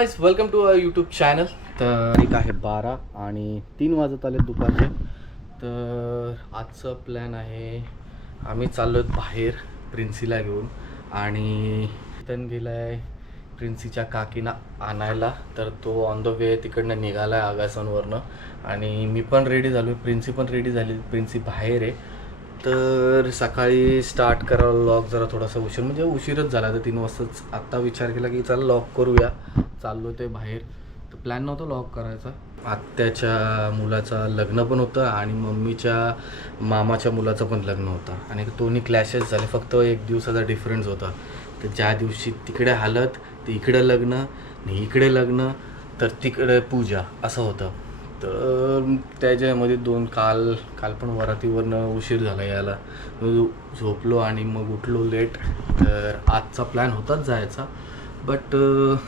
Guys, welcome to our YouTube channel. तर एक आहे 12 आणि 3 वाजत आले दुपारचे. तर आजचं प्लॅन आहे, आम्ही चाललो आहेत बाहेर प्रिन्सीला घेऊन. आणि तिथं गेला आहे प्रिन्सीच्या काकीना आणायला. तर तो ऑन द वे तिकडनं निघाला आहे आगासनवरनं. आणि मी पण रेडी झालो, प्रिन्सी पण रेडी झाली. प्रिन्सी बाहेर आहे. तर सकाळी स्टार्ट करावं व्लॉग जरा थोडासा उशीर, म्हणजे उशीरच झाला. तर 3 वाजताच आत्ता विचार केला की चला लॉग करूया. चाललो ते बाहेर. तर प्लॅन नव्हता लॉग करायचा. आत्याच्या मुलाचं लग्न पण होतं आणि मम्मीच्या मामाच्या मुलाचं पण लग्न होतं. आणि दोन्ही क्लॅशेस झाले, फक्त 1 दिवसाचा डिफरन्स होता. तर ज्या दिवशी तिकडे हालत ते इकडे लग्न, आणि इकडे लग्न तर तिकडे पूजा, असं होतं. तर त्याच्यामध्ये काल पण वरातीवरनं उशीर झाला यायला. झोपलो आणि मग उठलो लेट. तर आजचा प्लॅन होताच जायचा, बट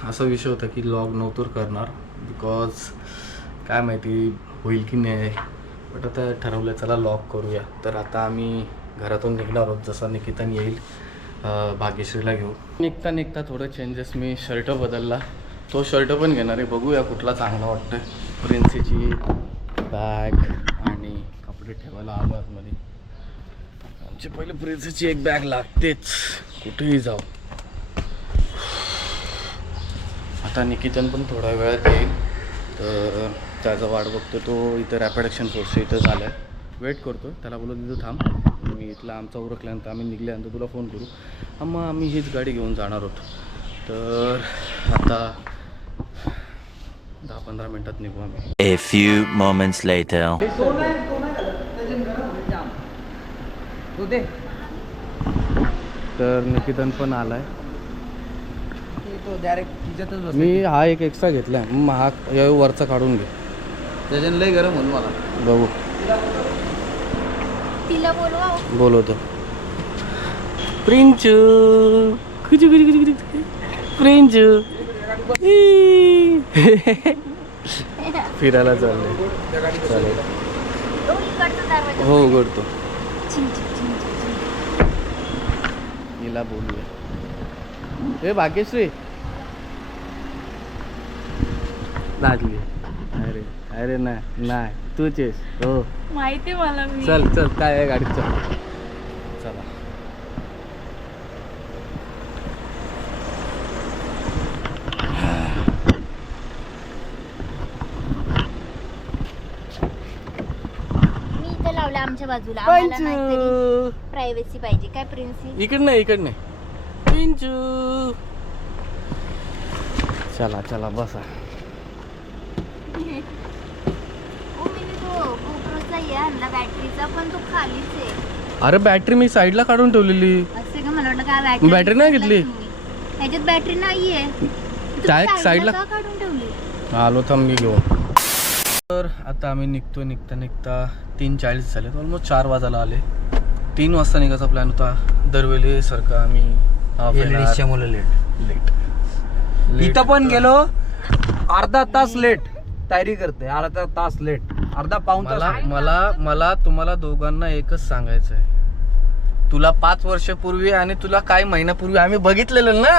असा विषय होता की लॉग नव्हतं करणार, बिकॉज काय माहिती होईल की नाही. बट आता ठरवलं चला लॉग करूया. तर आता आम्ही घरातून निघणार आहोत. जसा निकितन येईल भाग्यश्रीला घेऊ. निघता थोडं चेंजेस, मी शर्ट बदलला, तो शर्ट पण घेणार आहे. बघूया कुठला चांगला वाटतं. प्रिन्सीची बॅग आणि कपडे ठेवायला आलो आतमध्ये. आमची पहिले प्रिन्सीची एक बॅग लागतेच कुठेही जाऊ. आता निकितन पण थोड्या वेळात येईल, तर त्याचा वाट बघतो. तो इथं रॅपिड ॲक्शन फोर्सच्या इथं झाला आहे, वेट करतो. त्याला बोलतो तिथं थांब, मी इथला आमचा उरकल्यानंतर आम्ही निघल्यानंतर तुला फोन करू. मग आम्ही हीच गाडी घेऊन जाणार आहोत. तर आता 10-15 मिनिटात निघू आम्ही. A few moments later. तर निकितन पण आलाय. मी हा एक एक्स्ट्रा घेतलाय, हा वरचा काढून घे. त्याच्यानं लय गरम म्हणून मला बघू तिला बोलवा. बोलवतो. प्रिंचू प्रिंचू फिरायला चालले. चालेल, हो उघडतो. हिला बोलूया. हे भाग्यश्री लागली. अरे नाही तूच आहेस. हो माहिती मला. मी चल काय आहे गाडीत, चल चला. मी इथं लावलं आमच्या बाजूला. प्रायव्हसी पाहिजे काय प्रिन्सी? इकडनं पिंचू. चला बसा. बॅटरीचा पण तो खालीच आहे. अरे बॅटरी मी साईडला काढून ठेवलेली. असं का? मला वाटलं काय बॅटरी नाही घेतली. ह्याच्यात बॅटरी नाहीये. डायरेक्ट साईडला काढून ठेवली. आलो, थांब मी घेऊन. तर आता आम्ही निघता 3:40 झाले, ऑलमोस्ट 4 वाजायला आले. 3 वाजता निघायचा प्लॅन होता. दरवेळी सारखं आम्ही लेडीजच्या मुलं लेट इथं पण गेलो, अर्धा तास लेट तयारी करते. अर्धा तास लेट, अर्धा पाऊण तास. मला तुम्हाला दोघांना एकच सांगायचं आहे. तुला 5 वर्षापूर्वी आणि तुला काही महिन्यापूर्वी आम्ही बघितलेलं ना.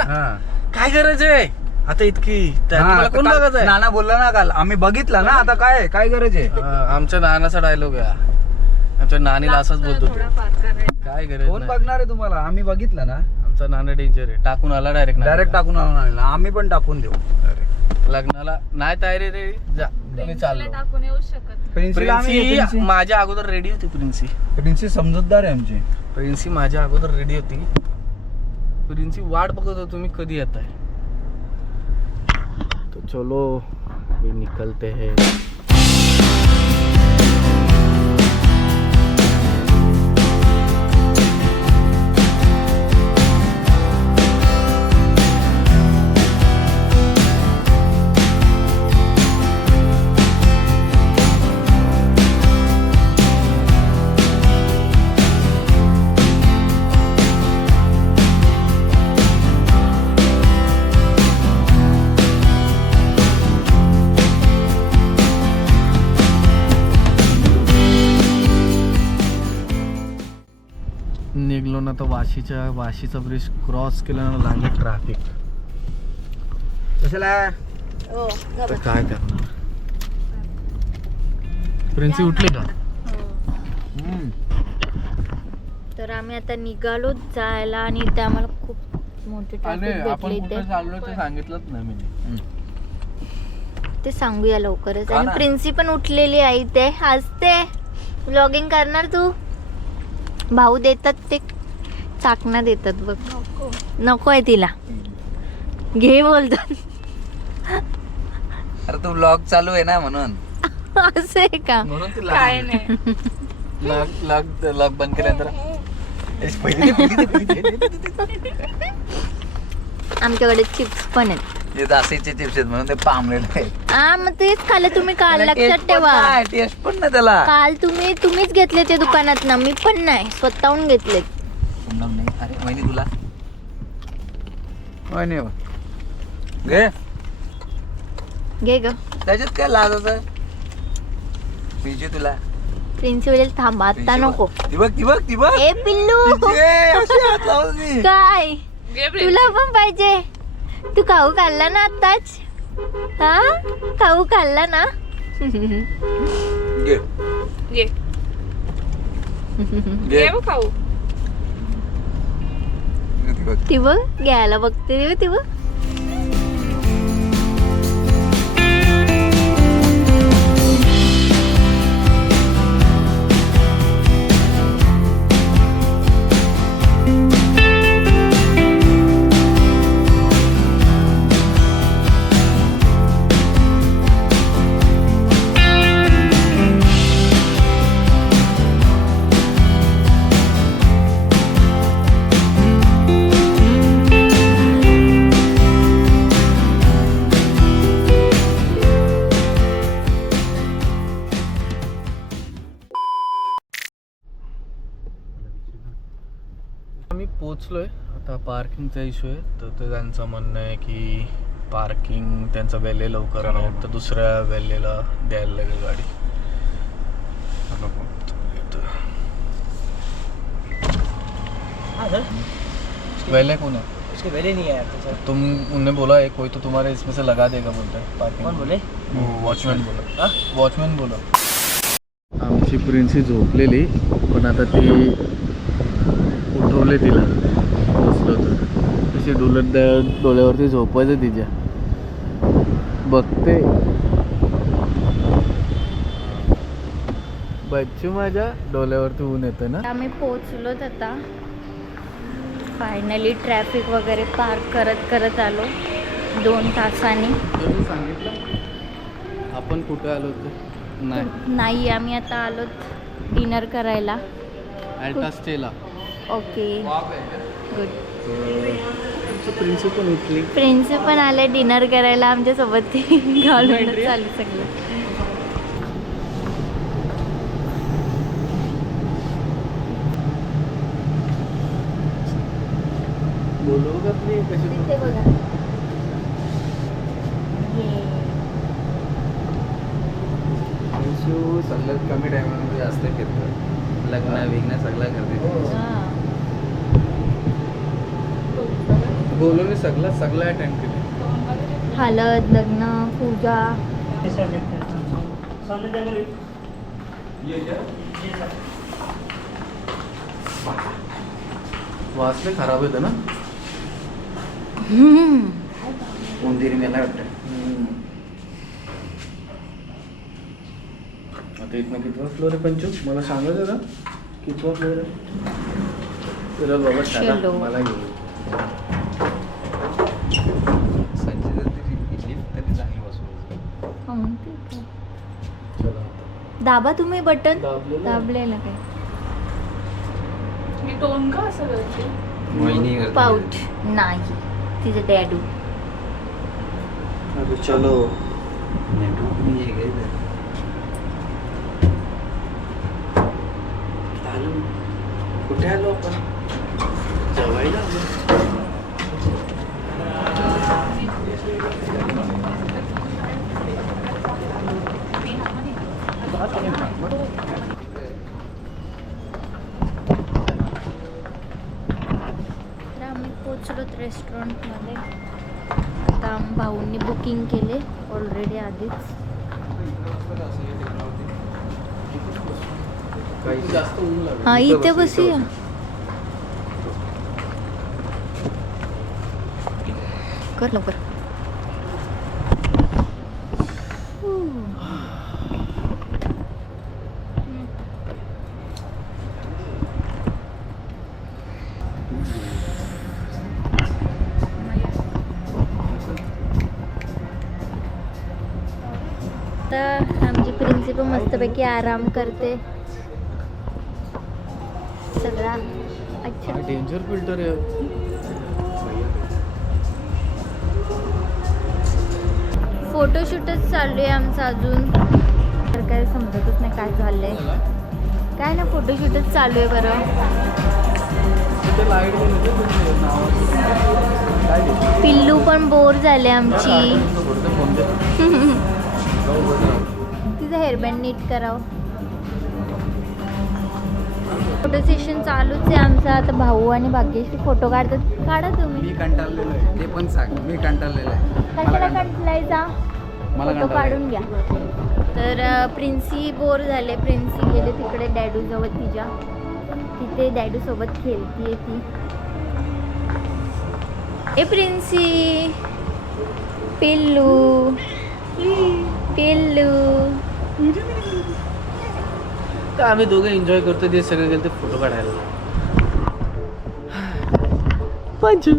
काय गरज आहे आता इतकी? कोण बघत आहे? नाना बोलला ना काल, आम्ही बघितलं ना, आता काय गरज आहे? आमच्या नानाचा डायलॉग आहे. आमच्या नानीला असाच बोलतो तू. काय गरज कोण बघणार आहे तुम्हाला? आम्ही बघितलं ना. आमचा नाना डेंजर आहे. टाकून आला डायरेक्ट टाकून आलो. आम्ही पण टाकून देऊ. लग्नाला नाही तयारी रेडी जा. मी चाललो. टाकून येऊ शकत. प्रिन्सी माझ्या अगोदर रेडी होती. प्रिन्सी समजूतदार आहे आमची. प्रिन्सी माझ्या अगोदर रेडी होती. प्रिन्सी वाट बघत होतो तुम्ही कधी येत आहे. तो चलो अभी निकलते हैं. निघलो ना तर वाशीचा ब्रिज क्रॉस केल्यानं लागले ट्रॅफिक. कशाला हो तर काय करणार. प्रिन्सी उठली का? तर आम्ही आता निघालो जायला आणि इथे आम्हाला खूप मोठी ट्रॅफिक भेटली इथे. चाललो ते सांगितलंच नाही मी. ते सांगूया लवकरच. हा आणि ना. प्रिन्सी पण उठलेली आहे इथे हसते. व्लॉगिंग करणार तू? भाऊ देतात ते चाकणा देतात बघ. नको आहे तिला. घे बोलतात. अरे तू ब्लॉग चालू आहे ना म्हणून. असं आहे का? म्हणून तुला काय नाही. लॉग बंद केल्यानंतर आमच्याकडे चिप्स पण आहेत. हे दासीचे चिप्स आहेत म्हणून ते पामलेले आहेत. हा मग तेच खाल्लं तुम्ही काल. लक्षात ठेवा. टेस्ट पण नाही त्याला. काल तुम्हीच घेतले ते दुकानात ना. मी पण नाही, स्वतःहून घेतलेत. नाही. अरे वहिनी तुला वहिनी घे घे ग. त्याच्यात काय लाजायचं. पिंची तुला प्रिन्सी वडील थांबा आता नको. ती बघ ए पिल्लू काय तुला पण पाहिजे? तू खाऊ खाल्ला ना आताच? हा खाऊ खाल्ला ना? घे ये घे ये खाऊ. ती बघ घ्यायला बघते ती बघ. आम्ही पोचलोय. आता पार्किंगचा इश्यू आहे. तर ते त्यांचं म्हणणं आहे की पार्किंग त्यांचा वेल्हे लवकर नाही तर दुसऱ्या वेल्हेला द्यायला लागेल गाडी. वेल्हे कौन है? उसके पहले नहीं आया था सर। तुम उनने बोला है कोई तो तुम्हारे इसमें से लगा देगा बोलते हैं पार्किंग. कौन बोले? वॉचमॅन बोला. हाँ? वॉचमॅन बोला. आमची प्रिन्सी झोपलेली पण आता ती उठवले तिला बसलो तर तशी डुलत डोळ्यावरती झोपायचं तिच्या. बघते बच्चू माझ्या डोळ्यावरती ऊन येतं ना. आम्ही पोहोचलोत आता फायनली. ट्रॅफिक वगैरे पार करत आलो 2 तासांनी. तुम्ही सांगितलं आपण कुठे आलो होतो? नाही आम्ही आता आलो डिनर करायला. अल्टा स्टेला. Okay good. प्रिन्सी पण उठली. फ्रेंड्स पण आले डिनर करायला आमच्यासोबत. घालून चालू सगळं. बोलू का तुम्ही कशी तिथे बघा. सगळ्यात कमी टायमामध्ये जास्त फिरतं. लग्न विग्न सगळं करते. बोलू मी सगळं अटेंड केलं. हळद लग्न पूजा. वासले खराब होतं ना. उंदीर मेला वाटतं. आता इथनं कितवा फ्लोर आहे पंचू? मला सांगा जरा कितवा फ्लोर आहे? तुला बाबा शाळा चलो. मला घेऊ. संजय जर ती घेतली तरी चांगली बसू. चला दाबा तुम्ही बटन. दाबलेलं. दाबलेलं काय? मी टोन का असं करते? वहिनी करते. पाऊच नाही तिचं डॅडू. अरे चलो. नेटवर्क नाही आहे का? कुठे आलो आपण? जेवायला आलो. तर आम्ही पोचलो रेस्टॉरंटमध्ये. आता भाऊंनी बुकिंग केले ऑलरेडी आधीच. जास्त ऊन लागलं. हा इथे बसूया. कर लवकर. तर आमची प्रिन्सिपल मस्तपैकी आराम करते. सगळा अच्छा डेंजर फिल्टर आहे. फोटोशूटच चालू आहे आमचं अजून. तर काय समजतच नाही काय चाललंय. काय ना फोटोशूटच चालू आहे बरं. तिथे लाईट पण येते, पण नावाचं काय घेतलं? पिल्लू पण बोर झाले आमची. तिचं हेअरबँड नीट करावं. फोटो सेशन चालूच आहे आमचं. आता भाऊ आणि भाग्यश्री फोटो काढतात. काढा तुम्ही. मी कंटाळलेलो आहे ते पण सांग. मी कंटाळलेलो आहे. कशाला कंटाळायचा. मला फोटो काढून घ्या. तर प्रिन्सी बोर झाले. प्रिन्सी गेले तिकडे डॅडू जवळ तिच्या. तिथे डॅडू सोबत खेळतीये ती. ए प्रिन्सी पिल्लू पिल्लू. तर आम्ही दोघं एन्जॉय करतो. ते सगळे गेले फोटो काढायला. पंच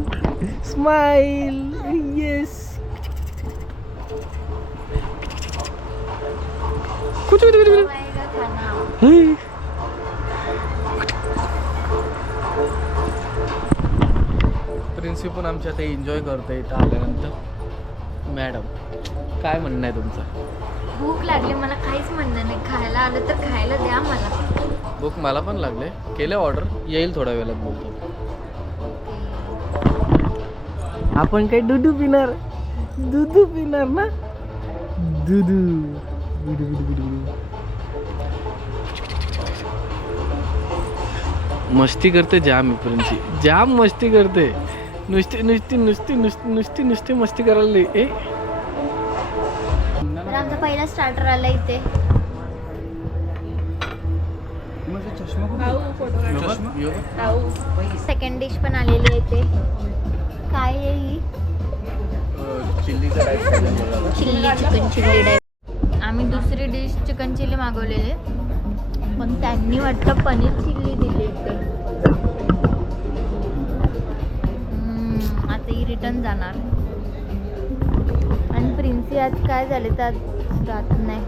स्माइल येस. प्रिन्सी पण आमच्या ते एन्जॉय करते इथं आल्यानंतर. मॅडम काय म्हणणं आहे तुमचं? भूक लागली मला. काहीच म्हणणं नाही. खायला आलं तर खायला द्या मला. भूक मला पण लागले. केले ऑर्डर. येईल थोड्या वेळात बोलतो. आपण काय दुधू पिणार? दुधू पिणार ना? दुधू दुधू दुधू दुधू. मस्ती करते जाम ही प्रिन्सी. जाम मस्ती करते. नुसती नुसती नुसती नुसती नुसती नुसती मस्ती करायला. ए तर आमचा पहिला स्टार्टर आला इथे. भाऊ फोटो काढ. भाऊ सेकंड डिश पण आलेली आहे इथे. काय आहे ही? चिल्लीचा राईस खाल्ला. चिल्ली चिकन चिल्ली डाय. आम्ही दुसरी डिश चिकन चिल्ली मागवलेली पण त्यांनी वाटतं पनीर चिल्ली दिली इथे. आता ही रिटर्न जाणार. आणि प्रिन्सी आज काय झाले तर आज राहत नाही.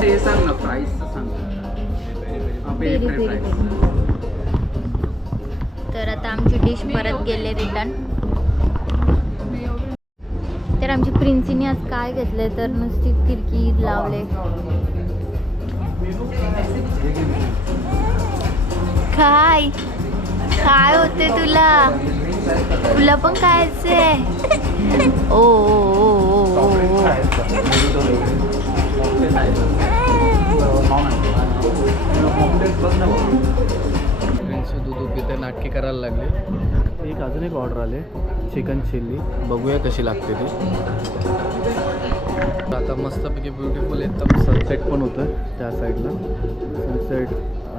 ते सांग ना प्राईसचं सांग. Peri peri. तर आता आमची डिश परत गेले रिटर्न. तर आमची प्रिन्सीने आज काय घेतलंय तर नुसती किरकिर लावले. काय काय होते तुला? तुला पण खायचंय? ओ ओ ओ ओ. प्रिन्सी दूध पिते नाटके करायला लागले. एक अजून एक ऑर्डर आले चिकन चिल्ली. बघूया कशी लागते ती. आता मस्तपैकी ब्युटिफुल एकदम सनसेट पण होतं त्या साईडला. सनसेट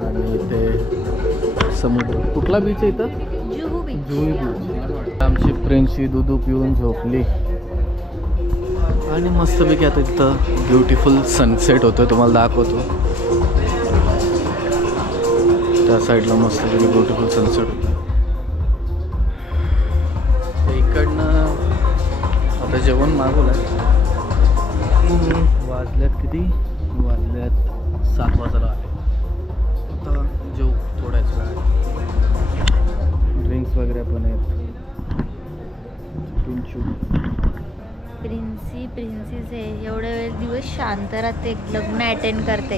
आणि इथे समुद्र. कुठला बीच आहे इथं? जुहू बीच. जुहू बीच. आमची प्रिन्सी दूध पिऊन झोपली. आणि मस्तपैकी आता इथं ब्युटिफुल सनसेट होतं. तुम्हाला दाखवतो. त्या साईडला मस्तपैकी ब्युटिफुल सनसेट होतं. इकडनं आता जेवण मागवलं आहे. वाजल्यात किती? वाजल्यात 7 वाजायला आले. आता जेऊ थोड्याच वेळात. ड्रिंक्स वगैरे पण आहेत. प्रिन्सीच आहे. एवढ्या वेळ दिवस शांत राहते. लग्न अटेंड करते.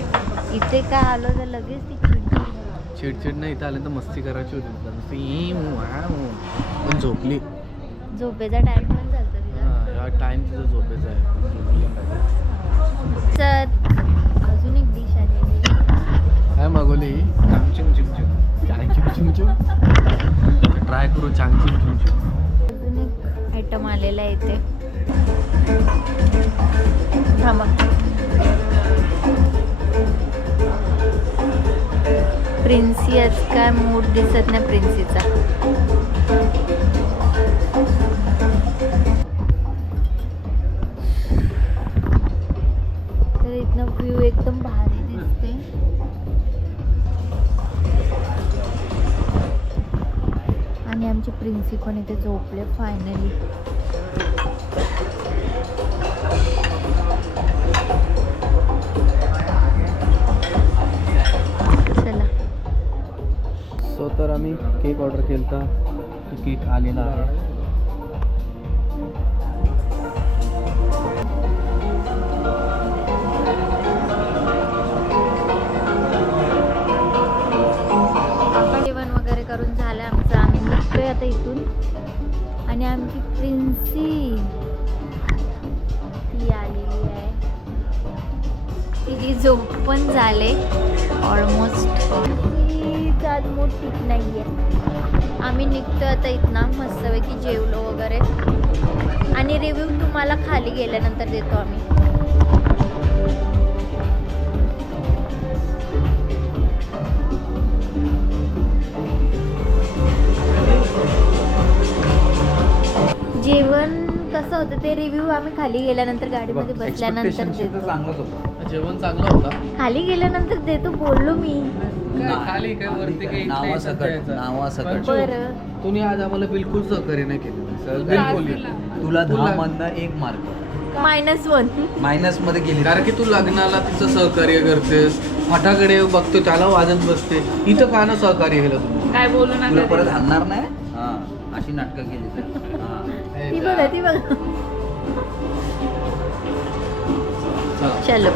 इथे काय आलं तर लगेच ती चिडचिड नाही. इथं आले तर मस्ती करायची होती. पण झोपली. झोपेचा टाइम पण चालतो तिला. हा टाइम तिचा झोपेचा आहे. तर अजून एक डिश आलेली. काय मागवली चांगचिंग चिमचिम. चांगचिंग चिमचिम. ट्राय करू चांगचिंग चिमचिम. अजून एक आयटम आलेला आहे इथे. थांबा. प्रिन्सी आज काय मूड दिसत नाही प्रिन्सीचा. तर इथनं व्ह्यू एकदम भारी दिसते. आणि आमची प्रिन्सी पण इथे झोपले फायनली. चला. सो तर आम्ही केक ऑर्डर केला. तो केक आलेला आहे. जेवण वगैरे करून झालं आमचं. आम्ही निघतोय आता इथून. आणि आमची प्रिन्सी ती आलेली आहे. तिची झोप पण झाले ऑलमोस्ट. आज मूड ठीक नाही आहे. आम्ही निघतो आता इथनं मस्तपैकी जेवलो वगैरे. आणि रिव्ह्यू तुम्हाला खाली गेल्यानंतर देतो आम्ही. जेवण कसं होतं ते रिव्ह्यू आम्ही खाली गेल्यानंतर गाडीमध्ये बसल्यानंतर Expectations तर देतो. चांगलंच होतं. जेवण चांगलं होता. खाली गेल्यानंतर देतो बोललो मी. काय खाली काय वरती काय इथल्या इथं नावासकट द्यायचं. बरं. तुम्ही आज आम्हाला बिलकुल सहकार्य नाही केलं. बिलकुल. तुला 10 मधनं 1 मार्क -1. मायनस मध्ये गेली. कारण की तू लग्नाला तिचं सहकार्य करतेस, फाटाकडे बघतो त्याला वाजत बसते. इथं का ना सहकार्य केलं तुम्ही? काय बोलू तुला नका परत हाणणार नाही. हा अशी नाटकं केली तर. हा. ती बघा ती बघा. चला. चलो.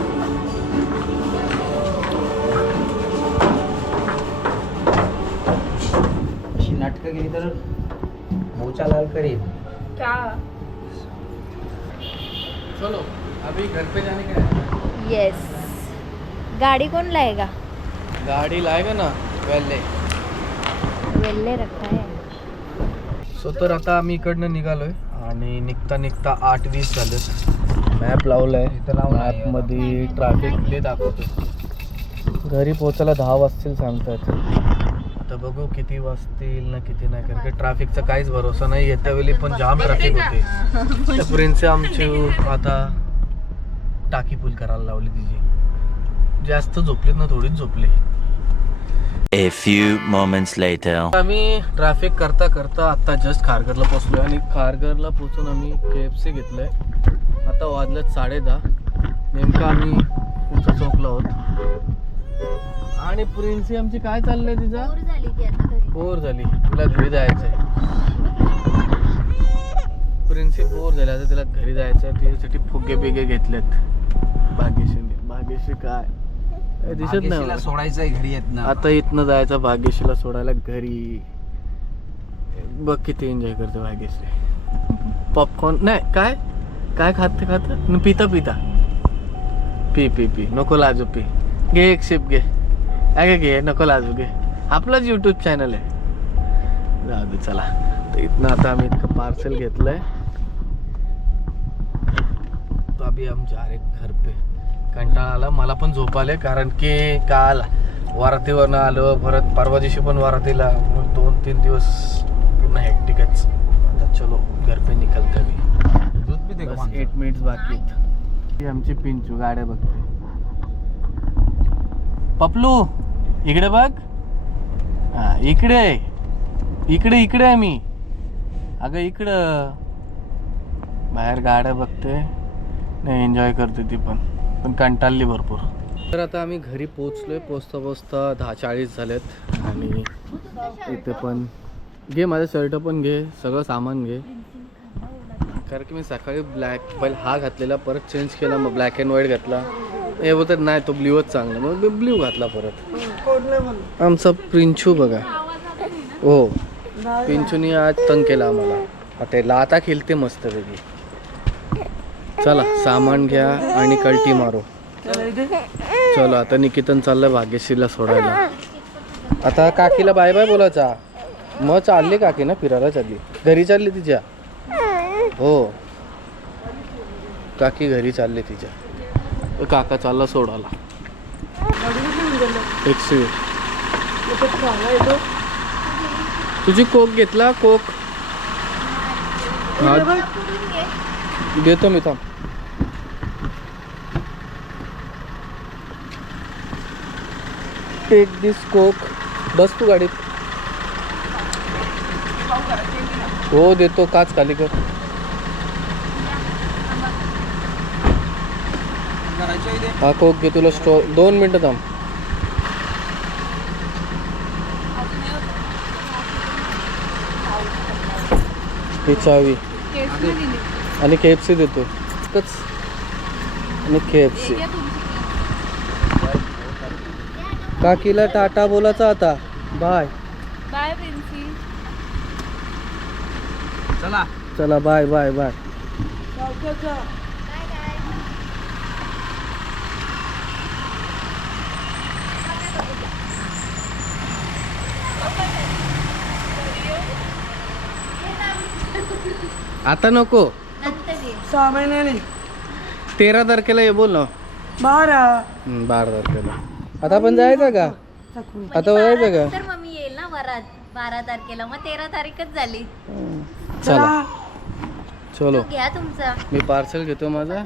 अशी नाटकं केली तर मोचा लाल करेल. क्या चलो अभी घर पे जाने का है. येस. गाड़ी कौन लाएगा? गाडी लाएगा ना वेल्ले. वेल्ले रखा है. सो तर आता आम्ही इकडनं निघालोय आणि निघता निघता 8:20 झालेत. मॅप लावलाय. इथं लावलाय. मॅपमध्ये ट्रॅफिक ते दाखवतो. घरी पोहोचायला 10 वाजतील सांगतात. आता बघू किती वाजतील ना किती नाही. कारण की ट्रॅफिकचा काहीच भरोसा नाही. येत्या वेळी पण जाम ट्रॅफिक होते. त्यापर्यंत आमची आता टाकी फुल करायला लावली तिची. जास्त झोपलीत ना थोडीच झोपली. A few moments later. आम्ही ट्रॅफिक करता करता आता जस्ट खारघरला पोहोचलो आणि खारघरला पोहोचून आम्ही KFC घेतलंय. आता वाजलेत 10:30. नेमकं आम्ही पुढच्या चौकला आहोत. आणि प्रिन्सी आमची काय चाललंय तिचा? बोर झाली ती आता घरी. बोर झाली. तिला घरी जायचंय. प्रिन्सी बोर झाली. आता तिला घरी जायचंय. तिच्यासाठी फुगे बिगे घेतलेत भाग्यश्रीने. भाग्यश्री काय दिसत भाग्यश्रीला नाही. सोडायचंय घरी येत ना. आता इथनं जायचं भाग्यश्रीला सोडायला घरी. बघ किती एन्जॉय करते भाग्यश्री. पॉपकॉर्न नाही काय काय खाते खात पिता पिता पी पी पी. नको लाजू पी. घे एक शिप घे. अगे घे नको लाजू घे. आपलाच यूट्यूब चॅनल आहे. जाऊ दे चला. तर इथनं आता आम्ही इतकं पार्सल घेतलंय. तो अभी हम जा रहे घर पे. कंटाळा आला. मला पण झोप आले कारण की काल वारातीवरनं आलो. परत परवा दिवशी पण वारातीला. मग 2-3 दिवस पूर्ण हेक्टिकच. आता चलो घर पे निकलते अभी. दूध पिते का बस माणसं? 8 मिनिट्स बाकी आहेत. ही आमची पिंचू गाड्या बघते. पपलू इकडे बघ. हा इकडे इकडे इकडे आहे मी. अगं इकडं बाहेर गाड्या बघते. नाही एन्जॉय करते ती पण कंटाळली भरपूर. तर आता आम्ही घरी पोचलोय. पोचता पोचता 10:40 झालेत. आणि इथे पण घे माझं शर्ट पण घे. सगळं सामान घे. कारण की मी सकाळी ब्लॅक पहिले हा घातलेला परत चेंज केला. मग ब्लॅक अँड व्हाईट घातला. हे बोलतात नाही तो ब्ल्यूच चांगला. मग मी ब्ल्यू घातला परत. आमचा प्रिंचू बघा. हो पिंचूनी आज तंग केला आम्हाला. आता आता खेळते मस्तपैकी. चला सामान घ्या आणि कल्टी मारो. चलो आता निकितन चाललं भाग्यश्रीला सोडायला. आता काकीला बाय बाय बोलायचा. मग चालली काकी ना फिरायला चालली. घरी चालली तिच्या. हो काकी घरी चालली तिच्या. काका चालला सोडायला. तुझी कोक घेतला कोक. हा देतो मी थांब. टेक दिस कोक. बस तू गाडीत. हो देतो. काच खाली कर. हा कोक घे. तुला स्टोर 2 मिनटं थांब. ही चावी आणि KFC देतो. आणि KFC. काकीला टाटा बोलायचा आता. Bye bye Princy. चला चला बाय बाय बाय. आता नको. 6 महिन्याने 13 तारखेला ये बोल ना. 12 12 तारखेला. आता आपण जायचं का? आता जायचं का? तर मम्मी येईल ना वरात 12 तारखेला. मग 13 तारीखच झाली. चला चलो. घ्या तुमचा. मी पार्सल घेतो माझा.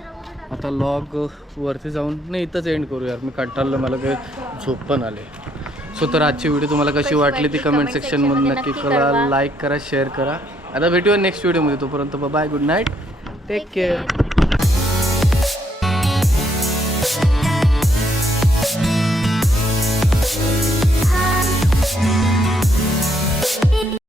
आता लॉग वरती जाऊन नाही इथंच एंड करू यार. मी कंटाळलो. मला काही झोप पण आले. सो तर आजची व्हिडिओ तुम्हाला कशी वाटली ती कमेंट सेक्शनमध्ये नक्की करा. लाईक करा शेअर करा. आता भेटूया नेक्स्ट व्हिडिओमध्ये. तोपर्यंत bye good night take care.